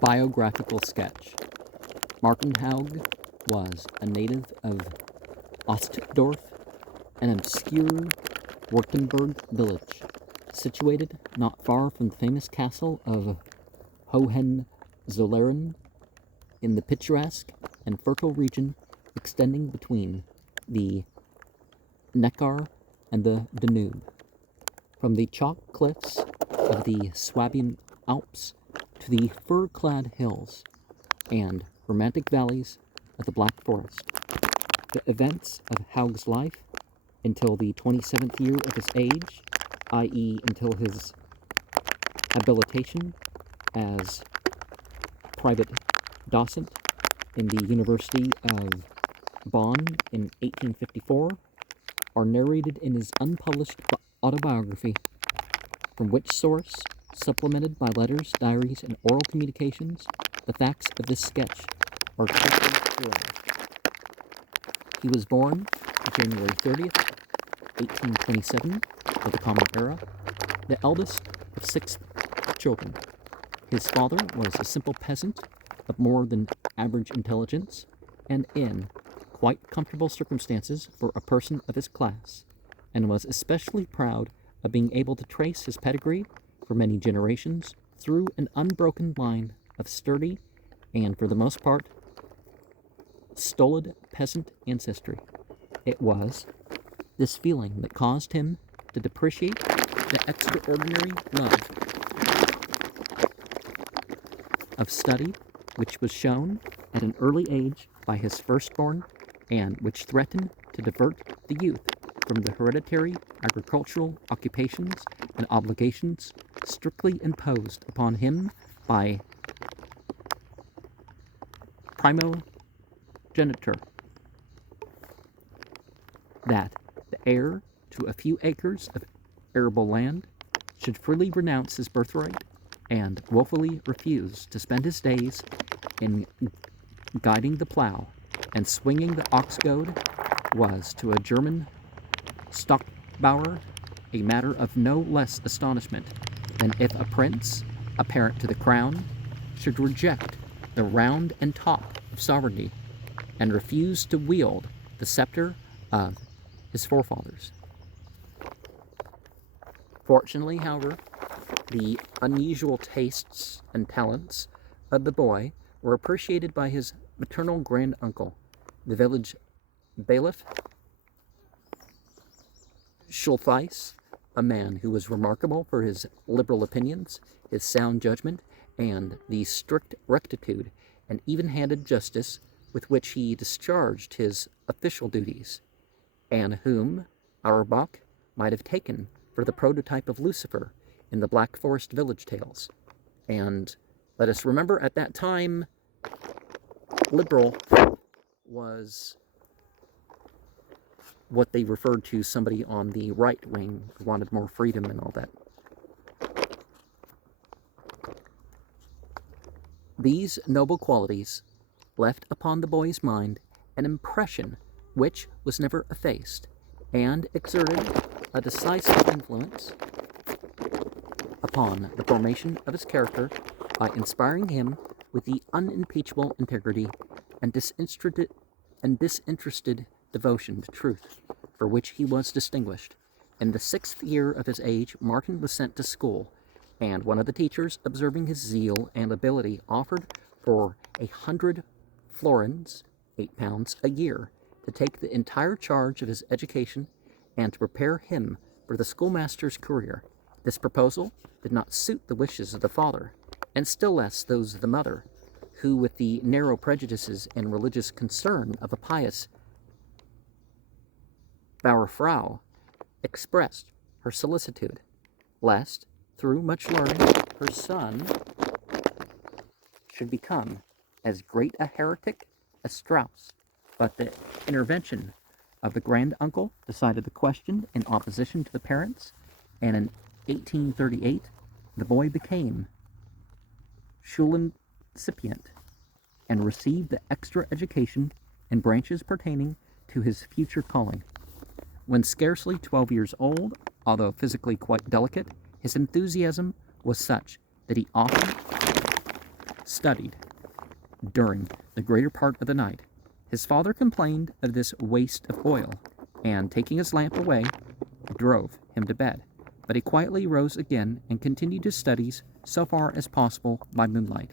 Biographical sketch. Martin Haug was a native of Ostdorf, an obscure Württemberg village, situated not far from the famous castle of Hohenzollern in the picturesque and fertile region extending between the Neckar and the Danube. From the chalk cliffs of the Swabian Alps to the fir-clad hills and romantic valleys of the Black Forest. The events of Haug's life until the 27th year of his age, i.e. until his habilitation as private docent in the University of Bonn in 1854, are narrated in his unpublished autobiography, from which source, supplemented by letters, diaries, and oral communications, the facts of this sketch are carefully derived. He was born January 30th, 1827, of the Common Era, the eldest of 6 children. His father was a simple peasant of more than average intelligence, and in quite comfortable circumstances for a person of his class, and was especially proud of being able to trace his pedigree for many generations through an unbroken line of sturdy and, for the most part, stolid peasant ancestry. It was this feeling that caused him to depreciate the extraordinary love of study which was shown at an early age by his firstborn, and which threatened to divert the youth from the hereditary agricultural occupations and obligations strictly imposed upon him by primogeniture, that the heir to a few acres of arable land should freely renounce his birthright and woefully refuse to spend his days in guiding the plow and swinging the ox goad was to a German stockbauer a matter of no less astonishment than if a prince, a parent to the crown, should reject the round and top of sovereignty and refuse to wield the scepter of his forefathers. Fortunately, however, the unusual tastes and talents of the boy were appreciated by his maternal granduncle, the village bailiff Schultheiss, a man who was remarkable for his liberal opinions, his sound judgment, and the strict rectitude and even-handed justice with which he discharged his official duties, and whom Auerbach might have taken for the prototype of Lucifer in the Black Forest village tales. And let us remember, at that time, liberal was what they referred to somebody on the right wing who wanted more freedom and all that. These noble qualities left upon the boy's mind an impression which was never effaced, and exerted a decisive influence upon the formation of his character by inspiring him with the unimpeachable integrity and disinterested devotion to truth for which he was distinguished. In the 6th year of his age, Martin was sent to school, and one of the teachers, observing his zeal and ability, offered for 100 florins, £8 a year, to take the entire charge of his education and to prepare him for the schoolmaster's career. This proposal did not suit the wishes of the father, and still less those of the mother, who, with the narrow prejudices and religious concern of a pious Bauerfrau, expressed her solicitude, lest, through much learning, her son should become as great a heretic as Strauss. But the intervention of the granduncle decided the question in opposition to the parents, and in 1838 the boy became Schulancipient and received the extra education in branches pertaining to his future calling. When scarcely 12 years old, although physically quite delicate, his enthusiasm was such that he often studied during the greater part of the night. His father complained of this waste of oil, and taking his lamp away, drove him to bed. But he quietly rose again and continued his studies so far as possible by moonlight.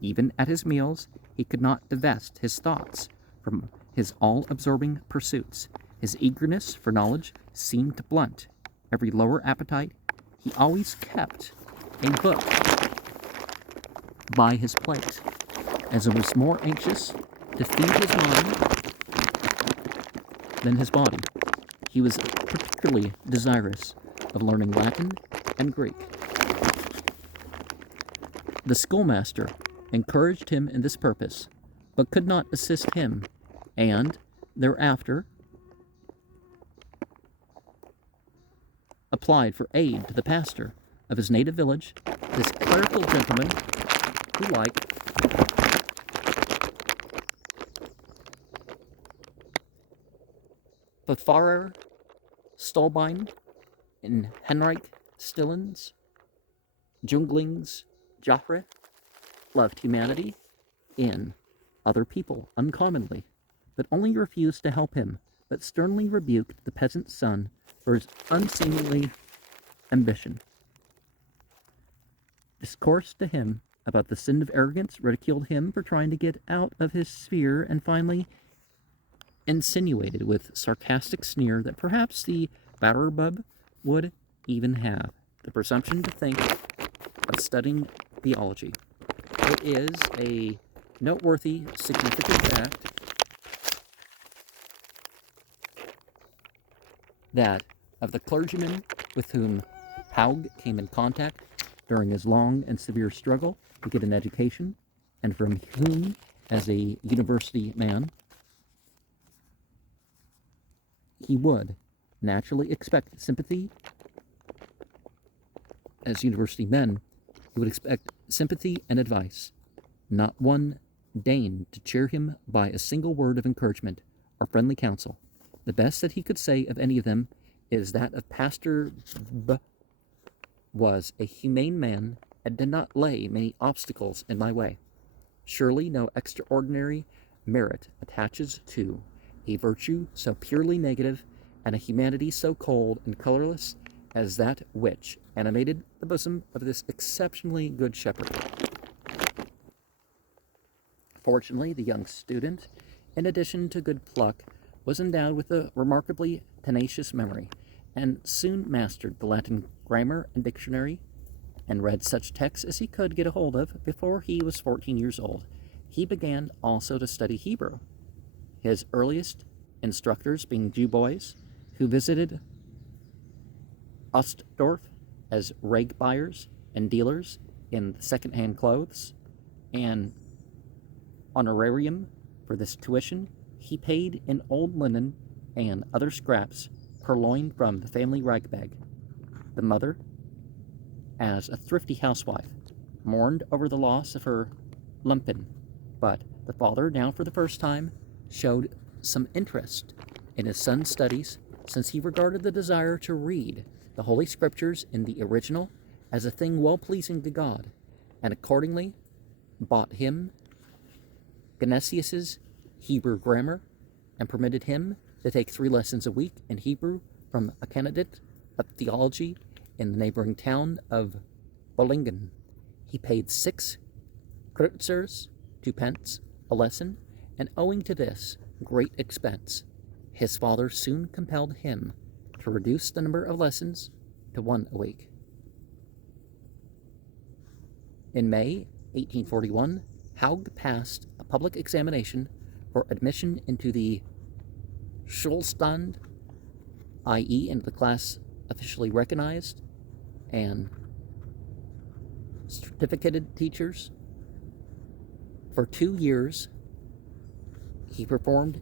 Even at his meals, he could not divest his thoughts from his all-absorbing pursuits. His eagerness for knowledge seemed to blunt every lower appetite. He always kept a book by his plate, as it was more anxious to feed his mind than his body. He was particularly desirous of learning Latin and Greek. The schoolmaster encouraged him in this purpose, but could not assist him, and thereafter applied for aid to the pastor of his native village, this clerical gentleman who, like the Pfarrer Stolbein in Henrik Stillen's Junglings Joffre, loved humanity in other people uncommonly, but only refused to help him, but sternly rebuked the peasant's son for his unseemly ambition. Discoursed to him about the sin of arrogance, ridiculed him for trying to get out of his sphere, and finally insinuated with sarcastic sneer that perhaps the Batterbub would even have the presumption to think of studying theology. It is a noteworthy, significant fact that of the clergymen with whom Haug came in contact during his long and severe struggle to get an education, and from whom, as a university man, he would naturally expect sympathy. As university men, he would expect sympathy and advice. Not one deigned to cheer him by a single word of encouragement or friendly counsel. The best that he could say of any of them is that of Pastor B. was a humane man and did not lay many obstacles in my way. Surely no extraordinary merit attaches to a virtue so purely negative and a humanity so cold and colorless as that which animated the bosom of this exceptionally good shepherd. Fortunately, the young student, in addition to good pluck, was endowed with a remarkably tenacious memory, and soon mastered the Latin grammar and dictionary, and read such texts as he could get a hold of before he was 14 years old. He began also to study Hebrew, his earliest instructors being Jew boys who visited Ostdorf as rag buyers and dealers in second-hand clothes, and honorarium for this tuition he paid in old linen and other scraps purloined from the family rag bag. The mother, as a thrifty housewife, mourned over the loss of her lumpen, but the father, now for the first time, showed some interest in his son's studies, since he regarded the desire to read the Holy Scriptures in the original as a thing well-pleasing to God, and accordingly bought him Genesius's Hebrew grammar and permitted him to take 3 lessons a week in Hebrew from a candidate of theology in the neighboring town of Bollingen. He paid 6 kreuzers, 2 pence, a lesson, and owing to this great expense, his father soon compelled him to reduce the number of lessons to 1 a week. In May 1841, Haug passed a public examination for admission into the Schulstand, i.e. into the class officially recognized and certificated teachers. For 2 years, he performed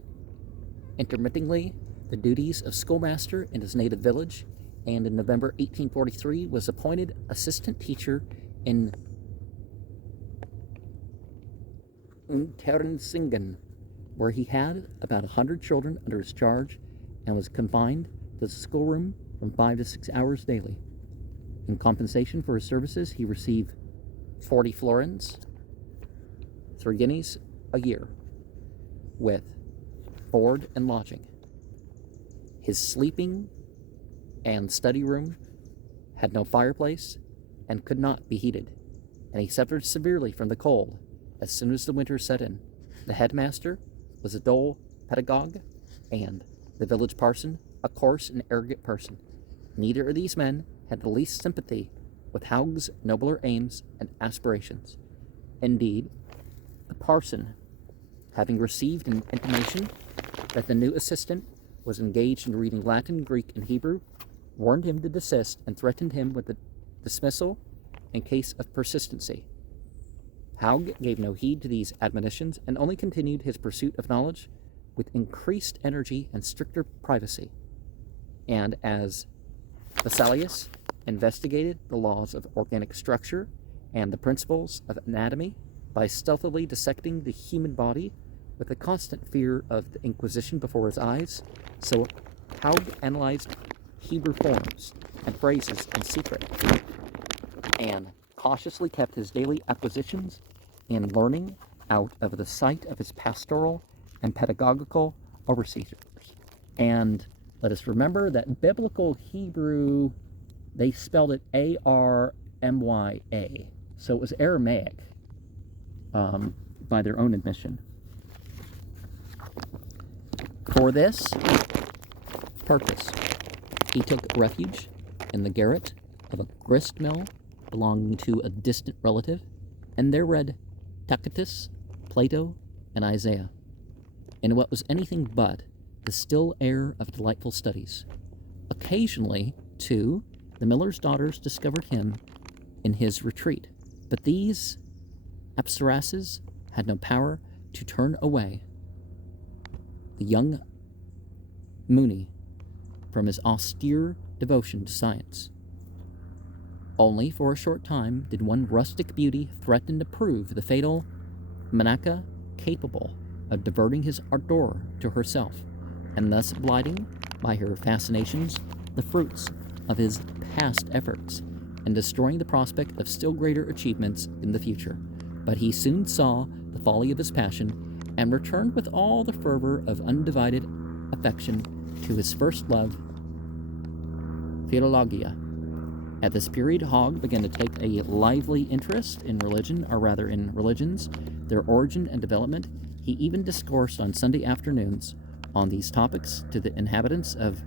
intermittently the duties of schoolmaster in his native village, and in November 1843 was appointed assistant teacher in Untersingen, where he had about 100 children under his charge and was confined to the schoolroom from 5 to 6 hours daily. In compensation for his services, he received 40 florins, 3 guineas a year, with board and lodging. His sleeping and study room had no fireplace and could not be heated, and he suffered severely from the cold as soon as the winter set in. The headmaster was a dull pedagogue, and the village parson a coarse and arrogant person. Neither of these men had the least sympathy with Haug's nobler aims and aspirations. Indeed, the parson, having received an intimation that the new assistant was engaged in reading Latin, Greek, and Hebrew, warned him to desist and threatened him with the dismissal in case of persistency. Haug gave no heed to these admonitions and only continued his pursuit of knowledge with increased energy and stricter privacy. And as Vesalius investigated the laws of organic structure and the principles of anatomy by stealthily dissecting the human body with the constant fear of the Inquisition before his eyes, so Haug analyzed Hebrew forms and phrases in secret, and cautiously kept his daily acquisitions in learning out of the sight of his pastoral and pedagogical overseers. And let us remember that biblical Hebrew, they spelled it A-R-M-Y-A, so it was Aramaic by their own admission. For this purpose, he took refuge in the garret of a grist mill belonging to a distant relative, and there read Tacitus, Plato, and Isaiah, in what was anything but the still air of delightful studies. Occasionally, too, the miller's daughters discovered him in his retreat, but these apsaras had no power to turn away the young Muni from his austere devotion to science. Only for a short time did one rustic beauty threaten to prove the fatal Manaka capable of diverting his ardor to herself, and thus blighting, by her fascinations, the fruits of his past efforts, and destroying the prospect of still greater achievements in the future. But he soon saw the folly of his passion, and returned with all the fervor of undivided affection to his first love, Philologia. At this period, Haug began to take a lively interest in religion, or rather in religions, their origin and development. He even discoursed on Sunday afternoons on these topics to the inhabitants of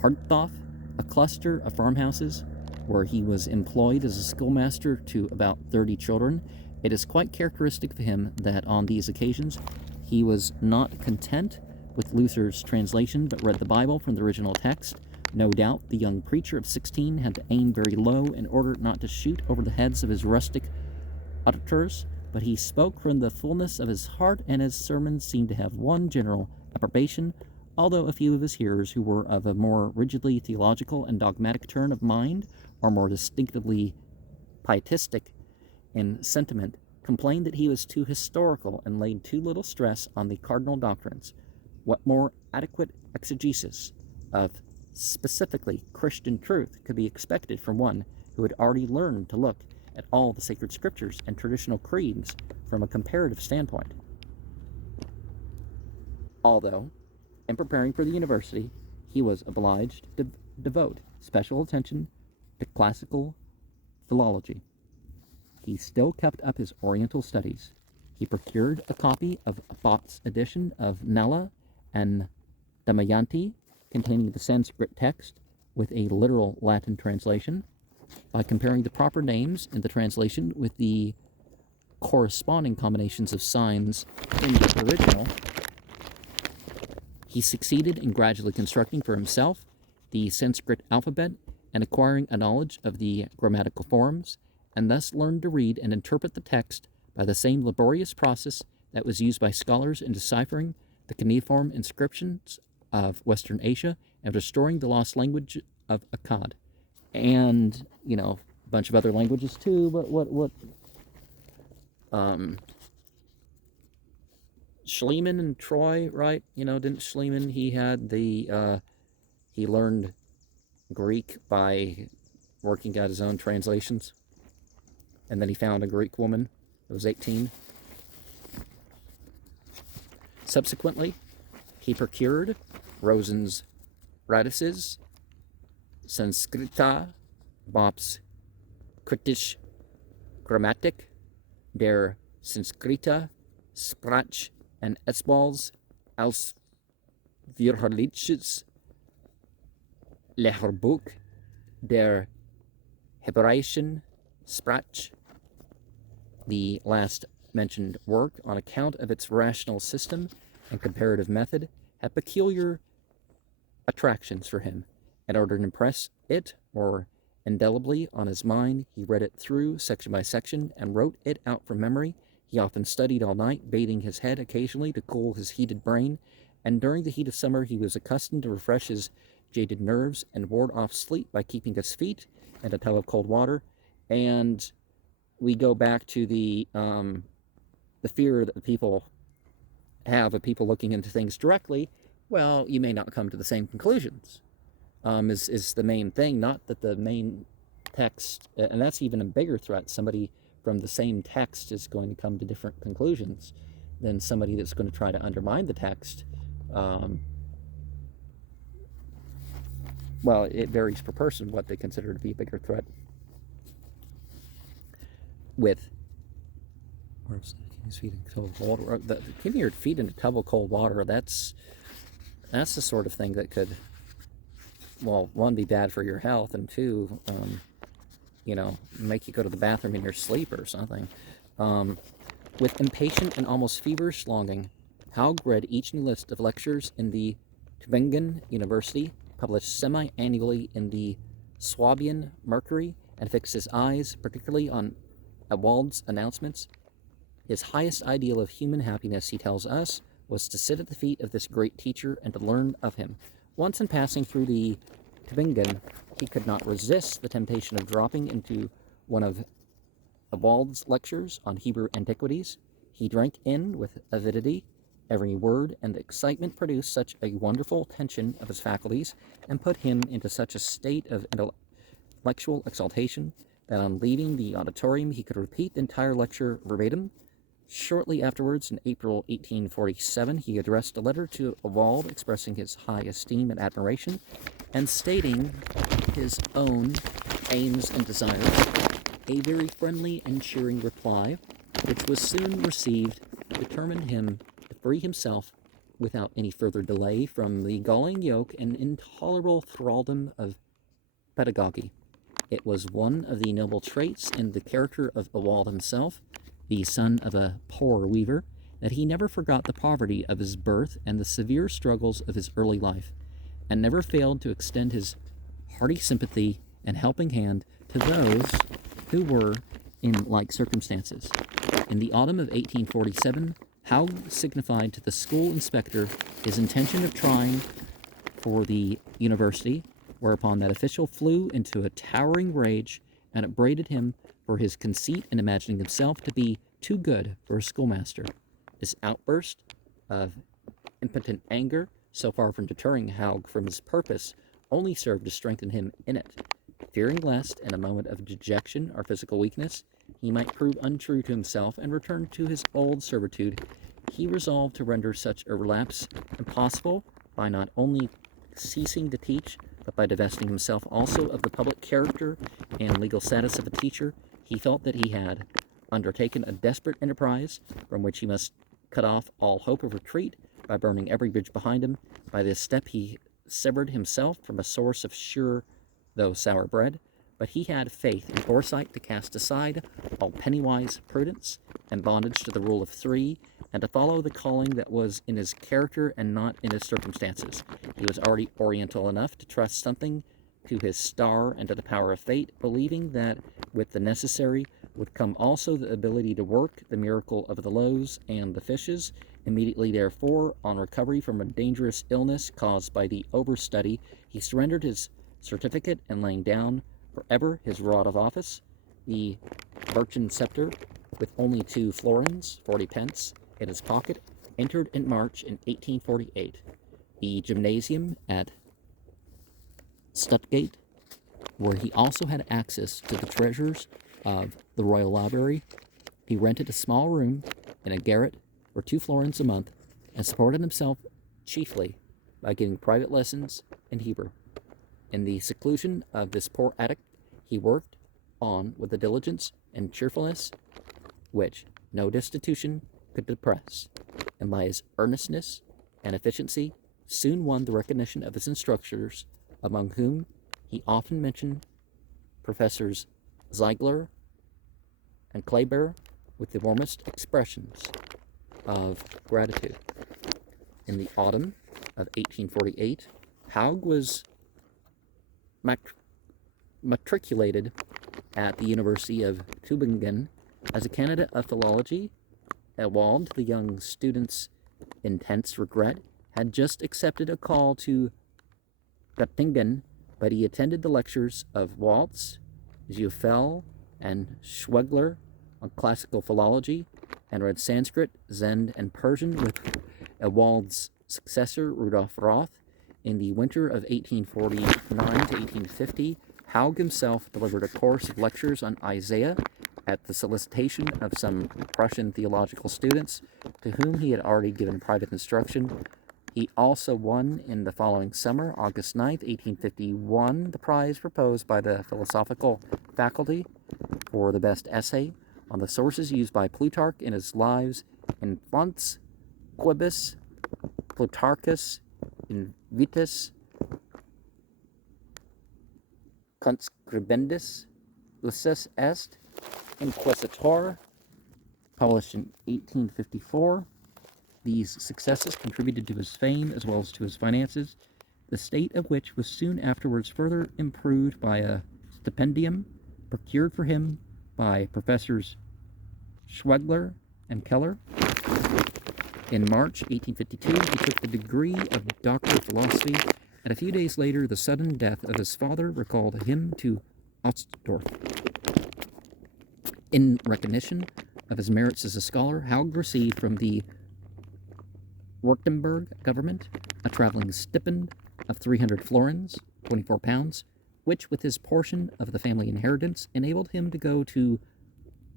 Hardthof, a cluster of farmhouses where he was employed as a schoolmaster to about 30 children. It is quite characteristic of him that on these occasions he was not content with Luther's translation, but read the Bible from the original text. No doubt the young preacher of 16 had to aim very low in order not to shoot over the heads of his rustic auditors, but he spoke from the fullness of his heart, and his sermons seemed to have one general approbation, although a few of his hearers who were of a more rigidly theological and dogmatic turn of mind, or more distinctively pietistic in sentiment, complained that he was too historical and laid too little stress on the cardinal doctrines. What more adequate exegesis of specifically Christian truth could be expected from one who had already learned to look at all the sacred scriptures and traditional creeds from a comparative standpoint? Although, in preparing for the university, he was obliged to devote special attention to classical philology, he still kept up his Oriental studies. He procured a copy of Bott's edition of Nala and Damayanti, containing the Sanskrit text with a literal Latin translation. By comparing the proper names in the translation with the corresponding combinations of signs in the original, he succeeded in gradually constructing for himself the Sanskrit alphabet and acquiring a knowledge of the grammatical forms, and thus learned to read and interpret the text by the same laborious process that was used by scholars in deciphering the cuneiform inscriptions of Western Asia and restoring the lost language of Akkad. And, a bunch of other languages too, but Schliemann and Troy, right? Didn't Schliemann, he learned Greek by working out his own translations, and then he found a Greek woman who was 18. Subsequently, he procured Rosen's Radices, Sanskrita, Bob's Kritisch Grammatik, der Sanskrita Sprach and Esbal's Ausführliches Lehrbuch der Hebräischen Sprache, the last mentioned work, on account of its rational system and comparative method, had peculiar attractions for him. In order to impress it more indelibly on his mind, he read it through section by section and wrote it out from memory. He often studied all night, bathing his head occasionally to cool his heated brain, and during the heat of summer he was accustomed to refresh his jaded nerves and ward off sleep by keeping his feet in a tub of cold water. And we go back to the fear that people have of people looking into things directly. Well, you may not come to the same conclusions, is the main thing. Not that the main text, and that's even a bigger threat, somebody from the same text is going to come to different conclusions than somebody that's going to try to undermine the text. Well, it varies per person what they consider to be a bigger threat. With keeping your feet in a tub of cold water, that's the sort of thing that could, well, one, be bad for your health, and two, make you go to the bathroom in your sleep or something. With impatient and almost feverish longing, Haug read each new list of lectures in the Tübingen University, published semi-annually in the Swabian Mercury, and fixed his eyes particularly on Ewald's announcements. His highest ideal of human happiness, he tells us, was to sit at the feet of this great teacher and to learn of him. Once in passing through the Tübingen, he could not resist the temptation of dropping into one of Ewald's lectures on Hebrew antiquities. He drank in with avidity every word, and the excitement produced such a wonderful tension of his faculties and put him into such a state of intellectual exaltation that on leaving the auditorium he could repeat the entire lecture verbatim. Shortly afterwards, in April 1847, he addressed a letter to Ewald expressing his high esteem and admiration and stating his own aims and desires. A very friendly and cheering reply, which was soon received, determined him to free himself without any further delay from the galling yoke and intolerable thraldom of pedagogy. It was one of the noble traits in the character of Ewald himself, the son of a poor weaver, that he never forgot the poverty of his birth and the severe struggles of his early life, and never failed to extend his hearty sympathy and helping hand to those who were in like circumstances. In the autumn of 1847, Haug signified to the school inspector his intention of trying for the university, whereupon that official flew into a towering rage and upbraided him for his conceit in imagining himself to be too good for a schoolmaster. This outburst of impotent anger, so far from deterring Haug from his purpose, only served to strengthen him in it. Fearing lest, in a moment of dejection or physical weakness, he might prove untrue to himself and return to his old servitude, he resolved to render such a relapse impossible by not only ceasing to teach, but by divesting himself also of the public character and legal status of a teacher. He felt that he had undertaken a desperate enterprise from which he must cut off all hope of retreat by burning every bridge behind him. By this step he severed himself from a source of sure though sour bread, but he had faith and foresight to cast aside all pennywise prudence and bondage to the rule of three, and to follow the calling that was in his character and not in his circumstances. He was already oriental enough to trust something to his star and to the power of fate, believing that with the necessary would come also the ability to work the miracle of the loaves and the fishes. Immediately therefore, on recovery from a dangerous illness caused by the overstudy, he surrendered his certificate, and laying down forever his rod of office, the birchen scepter, with only 2 florins, 40 pence, in his pocket, entered in March in 1848 the gymnasium at Stuttgart, where he also had access to the treasures of the Royal Library. He rented a small room in a garret for 2 florins a month, and supported himself chiefly by giving private lessons in Hebrew. In the seclusion of this poor attic, he worked on with a diligence and cheerfulness which no destitution could depress, and by his earnestness and efficiency soon won the recognition of his instructors, among whom he often mentioned Professors Ziegler and Kleber with the warmest expressions of gratitude. In the autumn of 1848, Haug was matriculated at the University of Tübingen as a candidate of philology. Ewald, the young student's intense regret, had just accepted a call to Göttingen, but he attended the lectures of Waltz, Zufel, and Schwegler on classical philology, and read Sanskrit, Zend, and Persian with Ewald's successor, Rudolf Roth. In the winter of 1849 to 1850, Haug himself delivered a course of lectures on Isaiah at the solicitation of some Prussian theological students to whom he had already given private instruction. He also won in the following summer, August 9th, 1851, the prize proposed by the philosophical faculty for the best essay on the sources used by Plutarch in his Lives in Fontes Quibus Plutarchus in Vitis Conscribendis Lucis Est Inquisitor, published in 1854. These successes contributed to his fame as well as to his finances, the state of which was soon afterwards further improved by a stipendium procured for him by Professors Schwegler and Keller. In March 1852, he took the degree of Doctor of Philosophy, and a few days later, the sudden death of his father recalled him to Ostdorf. In recognition of his merits as a scholar, Haug received from the Württemberg government a traveling stipend of 300 florins, 24 pounds, which, with his portion of the family inheritance, enabled him to go to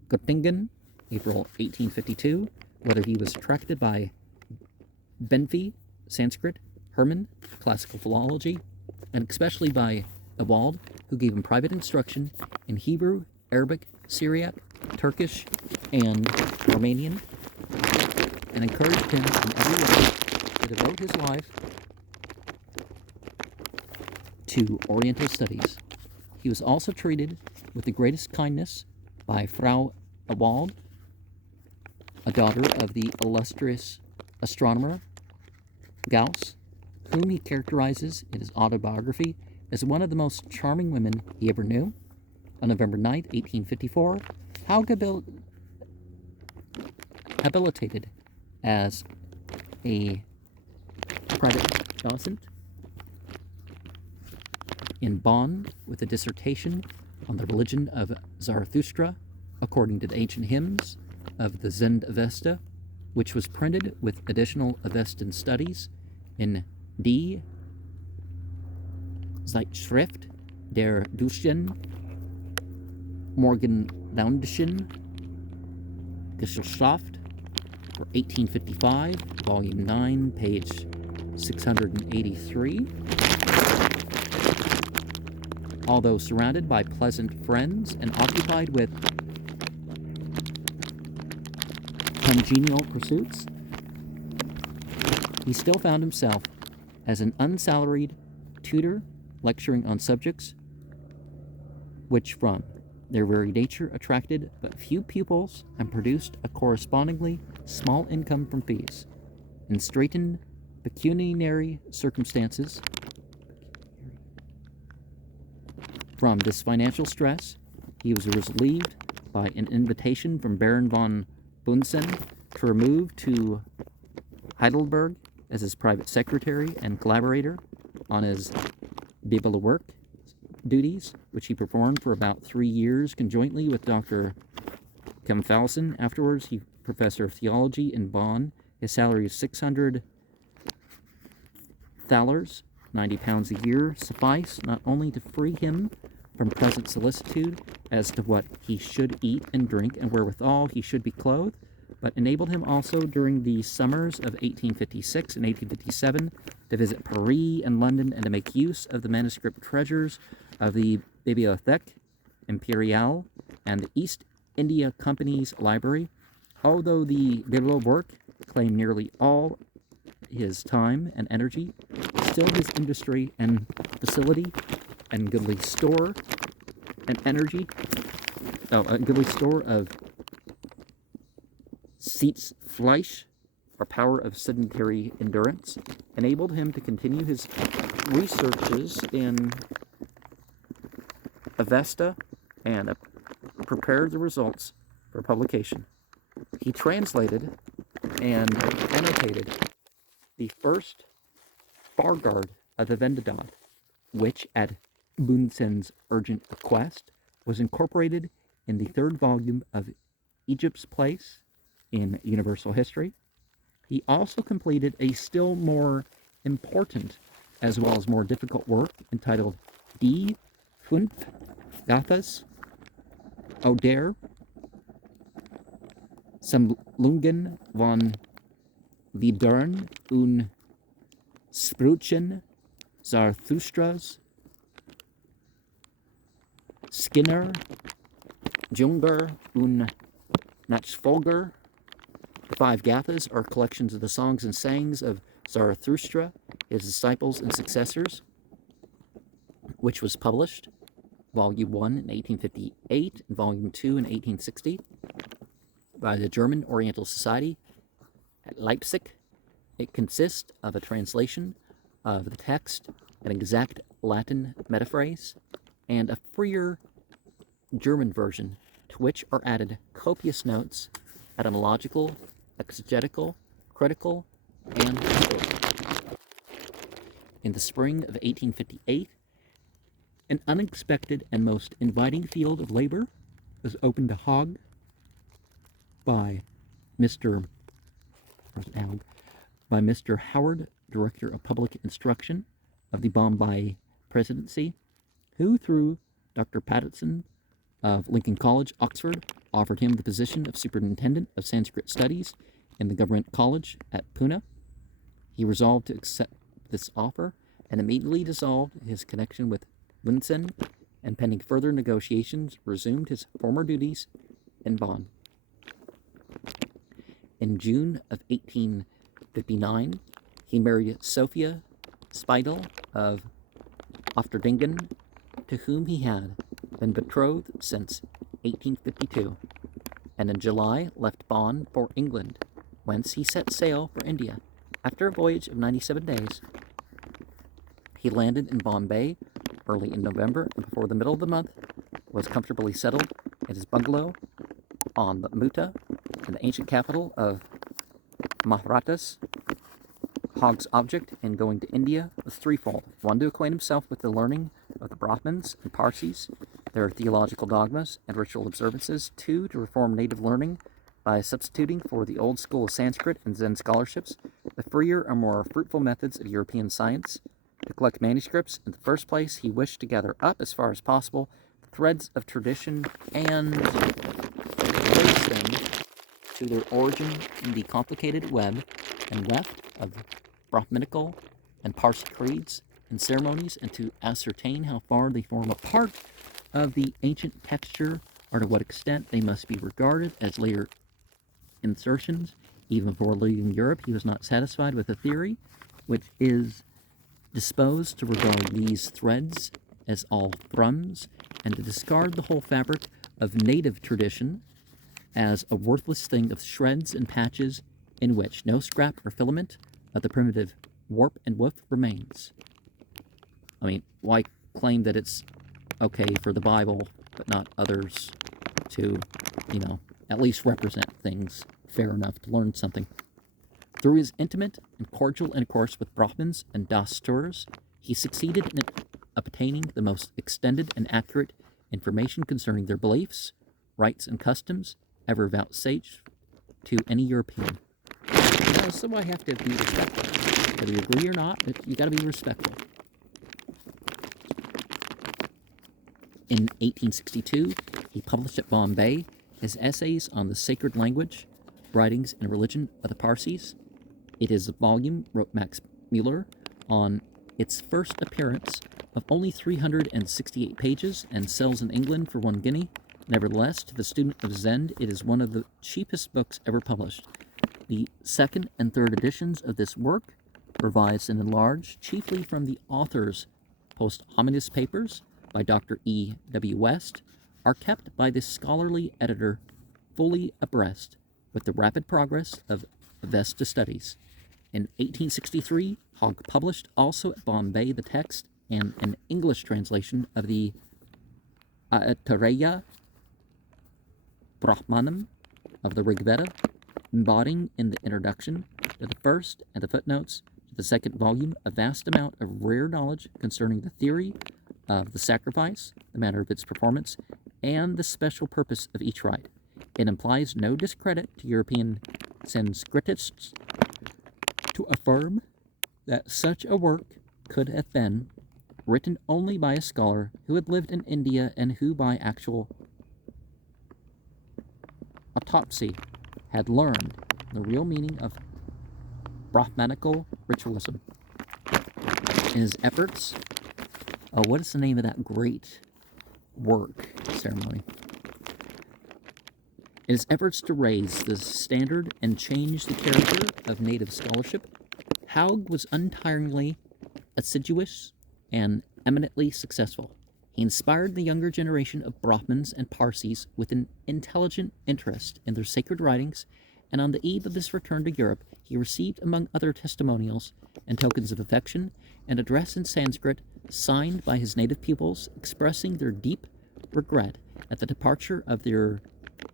Göttingen, April 1852, whither he was attracted by Benfey, Sanskrit, Hermann, classical philology, and especially by Ewald, who gave him private instruction in Hebrew, Arabic, Syriac, Turkish, and Romanian, and encouraged him in every way to devote his life to Oriental studies. He was also treated with the greatest kindness by Frau Ewald, a daughter of the illustrious astronomer Gauss, whom he characterizes in his autobiography as one of the most charming women he ever knew. On November 9th, 1854, Haug habilitated as a private docent in Bonn with a dissertation on the religion of Zarathustra according to the ancient hymns of the Zend Avesta, which was printed with additional Avestan studies in Die Zeitschrift der Deutschen Morgenländischen Gesellschaft for 1855, volume 9, page 683. Although surrounded by pleasant friends and occupied with congenial pursuits, he still found himself as an unsalaried tutor lecturing on subjects which from their very nature attracted but few pupils and produced a correspondingly small income from fees. In straitened pecuniary circumstances, from this financial stress, he was relieved by an invitation from Baron von Bunsen to remove to Heidelberg as his private secretary and collaborator on his Bibelwerk duties, which he performed for about 3 years conjointly with Dr. Kempfausen. Afterwards, he professor of theology in Bonn. His salary is 600 thalers, 90 pounds a year, suffice not only to free him from present solicitude as to what he should eat and drink and wherewithal he should be clothed, but enabled him also during the summers of 1856 and 1857 to visit Paris and London and to make use of the manuscript treasures of the Bibliothèque Impériale and the East India Company's library. Although the Bibliothèque claimed nearly all his time and energy, still his industry and facility and goodly store and energy, a goodly store of Sitzfleisch, or power of sedentary endurance, enabled him to continue his researches in Avesta and prepared the results for publication. He translated and annotated the first Fargard of the Vendidad, which, at Bunsen's urgent request, was incorporated in the third volume of Egypt's Place in Universal History. He also completed a still more important, as well as more difficult work entitled Die Fünf Gathas oder Sammlungen von Liedern und Sprüchen Zarathustras, Skinner, Junger und Nachfolger. The five Gathas are collections of the songs and sayings of Zarathustra, his disciples and successors, which was published, Volume 1 in 1858 and Volume 2 in 1860, by the German Oriental Society at Leipzig. It consists of a translation of the text, an exact Latin metaphrase, and a freer German version, to which are added copious notes, etymological, exegetical, critical, and historical. In the spring of 1858, an unexpected and most inviting field of labor was opened to Haug by Mr. Howard, Director of Public Instruction of the Bombay Presidency, who, through Dr. Patterson of Lincoln College, Oxford, offered him the position of Superintendent of Sanskrit Studies in the Government College at Pune. He resolved to accept this offer and immediately dissolved his connection with Bunsen, and pending further negotiations, resumed his former duties in Bonn. In June of 1859, he married Sophia Speidel of Ofterdingen, to whom he had been betrothed since 1852, and in July left Bonn for England, whence he set sail for India. After a voyage of 97 days, he landed in Bombay early in November, and before the middle of the month was comfortably settled in his bungalow on the Muta, in the ancient capital of Mahrattas. Haug's object in going to India was threefold: one, to acquaint himself with the learning of the Brahmins and Parsis, their theological dogmas and ritual observances; two, to reform native learning by substituting for the old school of Sanskrit and Zen scholarships the freer and more fruitful methods of European science; to collect manuscripts. In the first place, he wished to gather up, as far as possible, the threads of tradition and trace them to their origin in the complicated web and weft of Brahminical and Parsi creeds and ceremonies, and to ascertain how far they form a part of the ancient texture, or to what extent they must be regarded as later insertions. Even before leaving Europe, he was not satisfied with a theory which is disposed to regard these threads as all thrums, and to discard the whole fabric of native tradition as a worthless thing of shreds and patches, in which no scrap or filament of the primitive warp and woof remains. I mean, why claim that it's okay for the Bible, but not others to, at least represent things fair enough to learn something? Through his intimate and cordial intercourse with Brahmins and Dasturs, he succeeded in obtaining the most extended and accurate information concerning their beliefs, rites, and customs ever vouchsafed to any European. So I have to be respectful. Whether you agree or not, you got to be respectful. In 1862, he published at Bombay his essays on the sacred language Writings and Religion of the Parsis. It is a volume, wrote Max Muller, on its first appearance of only 368 pages and sells in England for 1 guinea. Nevertheless, to the student of Zend, it is one of the cheapest books ever published. The second and third editions of this work, revised and enlarged chiefly from the author's posthumous papers by Dr. E. W. West, are kept by this scholarly editor fully abreast with the rapid progress of Avesta studies. In 1863, Haug published also at Bombay the text and an English translation of the Aitareya Brahmanam of the Rig Veda, embodying in the introduction to the first and the footnotes to the second volume a vast amount of rare knowledge concerning the theory of the sacrifice, the manner of its performance, and the special purpose of each rite. It implies no discredit to European Sanskritists to affirm that such a work could have been written only by a scholar who had lived in India and who by actual autopsy had learned the real meaning of Brahmanical ritualism. In his efforts, what is the name of that great work ceremony? In his efforts to raise the standard and change the character of native scholarship, Haug was untiringly assiduous and eminently successful. He inspired the younger generation of Brahmins and Parsis with an intelligent interest in their sacred writings, and on the eve of his return to Europe, he received, among other testimonials and tokens of affection, an address in Sanskrit signed by his native pupils, expressing their deep regret at the departure of their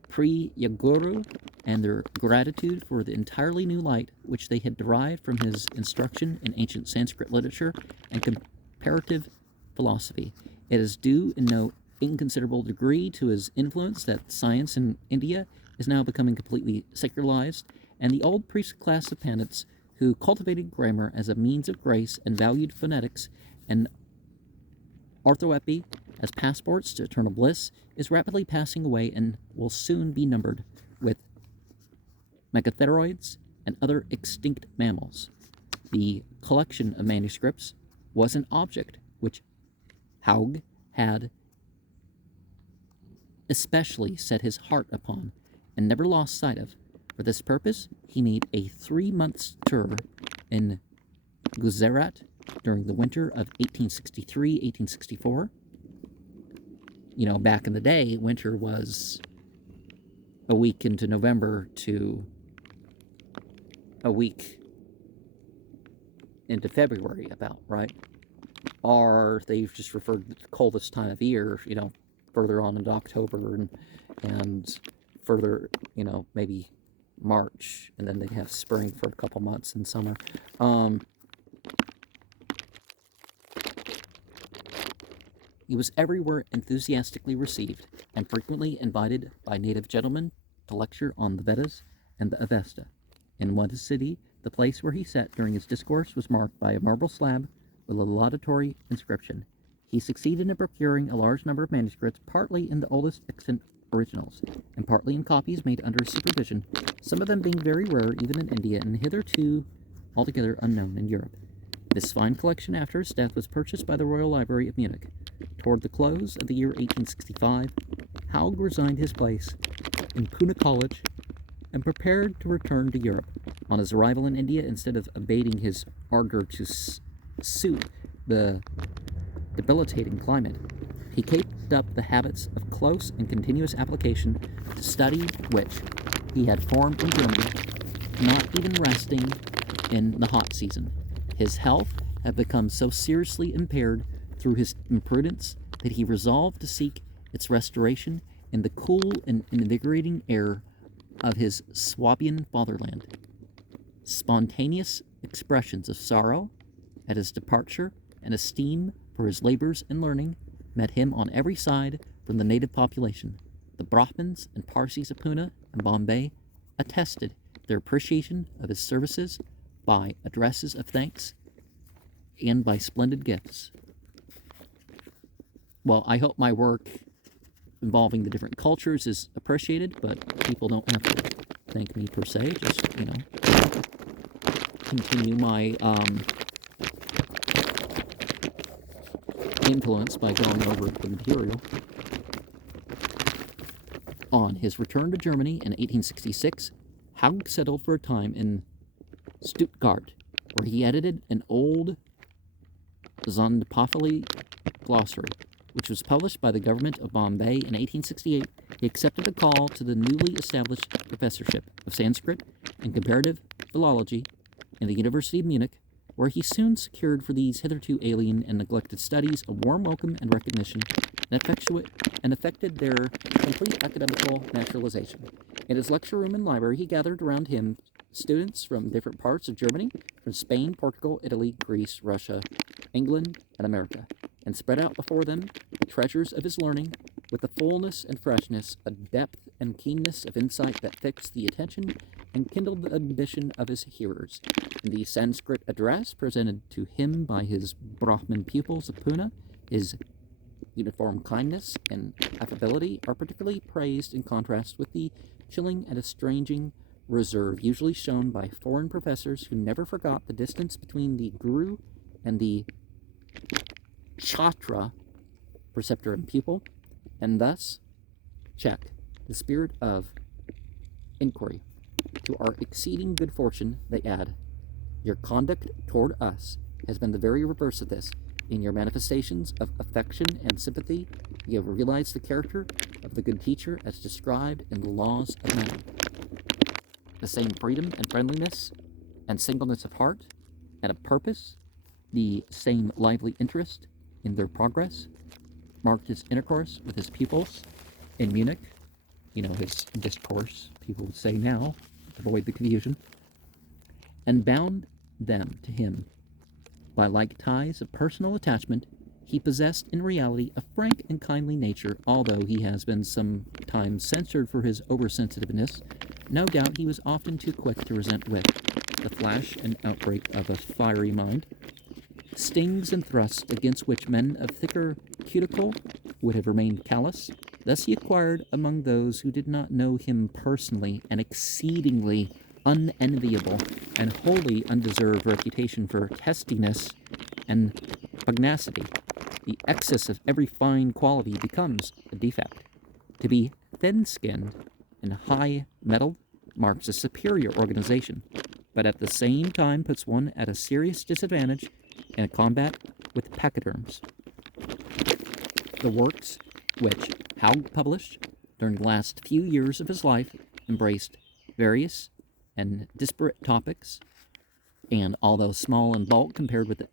Priya-guru and their gratitude for the entirely new light which they had derived from his instruction in ancient Sanskrit literature and comparative philosophy. It is due in no inconsiderable degree to his influence that science in India is now becoming completely secularized, and the old priest class of Pandits who cultivated grammar as a means of grace and valued phonetics and orthoepy as passports to eternal bliss is rapidly passing away and will soon be numbered with megatheroids and other extinct mammals. The collection of manuscripts was an object which Haug had especially set his heart upon and never lost sight of. For this purpose, he made a 3-month tour in Gujarat during the winter of 1863-1864. You know, back in the day, winter was a week into November to a week into February, about, right? Or they just referred to the coldest time of year, you know, further on into October and further, you know, maybe March, and then they have spring for a couple months in summer. He was everywhere enthusiastically received, and frequently invited by native gentlemen to lecture on the Vedas and the Avesta. In one city, the place where he sat during his discourse was marked by a marble slab with a laudatory inscription. He succeeded in procuring a large number of manuscripts, partly in the oldest extant originals, and partly in copies made under supervision, some of them being very rare even in India and hitherto altogether unknown in Europe. This fine collection after his death was purchased by the Royal Library of Munich. Toward the close of the year 1865, Haug resigned his place in Poona College and prepared to return to Europe. On his arrival in India, instead of abating his ardor to suit the debilitating climate, he kept up the habits of close and continuous application to study which he had formed in Germany, not even resting in the hot season. His health had become so seriously impaired through his imprudence that he resolved to seek its restoration in the cool and invigorating air of his Swabian fatherland. Spontaneous expressions of sorrow at his departure and esteem for his labors and learning met him on every side from the native population. The Brahmins and Parsis of Poona and Bombay attested their appreciation of his services by addresses of thanks and by splendid gifts. Well, I hope my work involving the different cultures is appreciated, but people don't have to thank me per se, just, continue my influence by going over the material. On his return to Germany in 1866, Haug settled for a time in Stuttgart, where he edited an old Zonderpothli glossary, which was published by the government of Bombay in 1868. He accepted a call to the newly established professorship of Sanskrit and comparative philology in the University of Munich, where he soon secured for these hitherto alien and neglected studies a warm welcome and recognition, and effected their complete academical naturalization. In his lecture room and library, he gathered around him students from different parts of Germany, from Spain, Portugal, Italy, Greece, Russia, England, and America, and spread out before them the treasures of his learning with the fullness and freshness, a depth and keenness of insight that fixed the attention and kindled the ambition of his hearers. In the Sanskrit address presented to him by his Brahmin pupils of Pune, his uniform kindness and affability are particularly praised in contrast with the chilling and estranging reserve usually shown by foreign professors who never forgot the distance between the guru and the chhatra, preceptor and pupil, and thus check the spirit of inquiry. To our exceeding good fortune, they add, your conduct toward us has been the very reverse of this. In your manifestations of affection and sympathy, you have realized the character of the good teacher as described in the laws of man. The same freedom and friendliness and singleness of heart and of purpose, the same lively interest in their progress, marked his intercourse with his pupils in Munich. His discourse, people would say now, to avoid the confusion, and bound them to him by like ties of personal attachment. He possessed in reality a frank and kindly nature, although he has been sometimes censured for his oversensitiveness. No doubt he was often too quick to resent wit, the flash and outbreak of a fiery mind, stings and thrusts against which men of thicker cuticle would have remained callous. Thus he acquired among those who did not know him personally an exceedingly unenviable and wholly undeserved reputation for testiness and pugnacity. The excess of every fine quality becomes a defect. To be thin-skinned and high-mettled marks a superior organization, but at the same time puts one at a serious disadvantage in a combat with pachyderms. The works which Haug published during the last few years of his life embraced various and disparate topics, and although small in bulk compared with the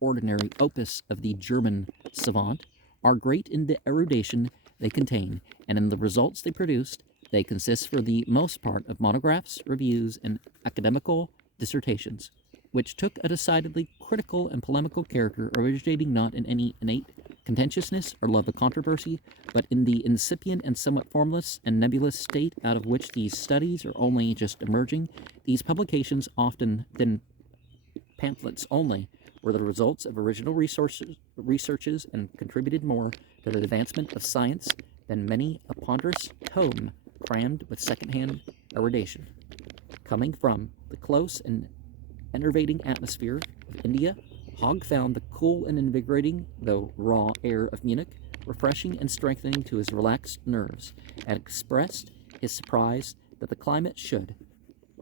ordinary opus of the German savant, are great in the erudition they contain, and in the results they produced. They consist for the most part of monographs, reviews, and academical dissertations, which took a decidedly critical and polemical character, originating not in any innate contentiousness or love of controversy, but in the incipient and somewhat formless and nebulous state out of which these studies are only just emerging. These publications, often thin pamphlets only, were the results of original researches and contributed more to the advancement of science than many a ponderous tome crammed with second-hand erudition. Coming from the close and enervating atmosphere of India, Haug found the cool and invigorating, though raw, air of Munich refreshing and strengthening to his relaxed nerves, and expressed his surprise that the climate should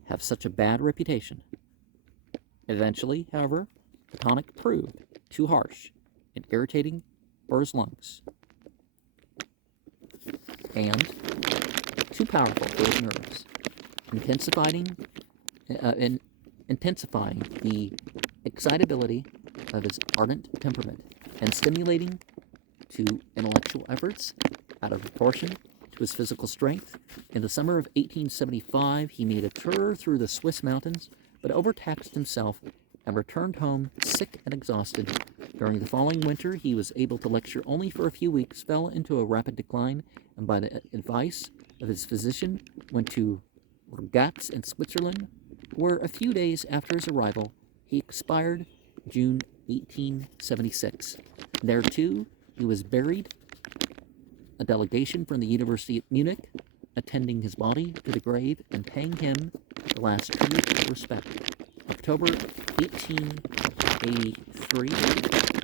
have such a bad reputation. Eventually, however, the tonic proved too harsh and irritating for his lungs, and too powerful for his nerves, intensifying the excitability of his ardent temperament, and stimulating to intellectual efforts out of proportion to his physical strength. In the summer of 1875, he made a tour through the Swiss mountains, but overtaxed himself and returned home sick and exhausted. During the following winter, he was able to lecture only for a few weeks, fell into a rapid decline, and by the advice of his physician, went to Graz in Switzerland, where a few days after his arrival, he expired June 1876. There, too, he was buried. A delegation from the University of Munich attending his body to the grave and paying him the last tribute of respect. October 1883,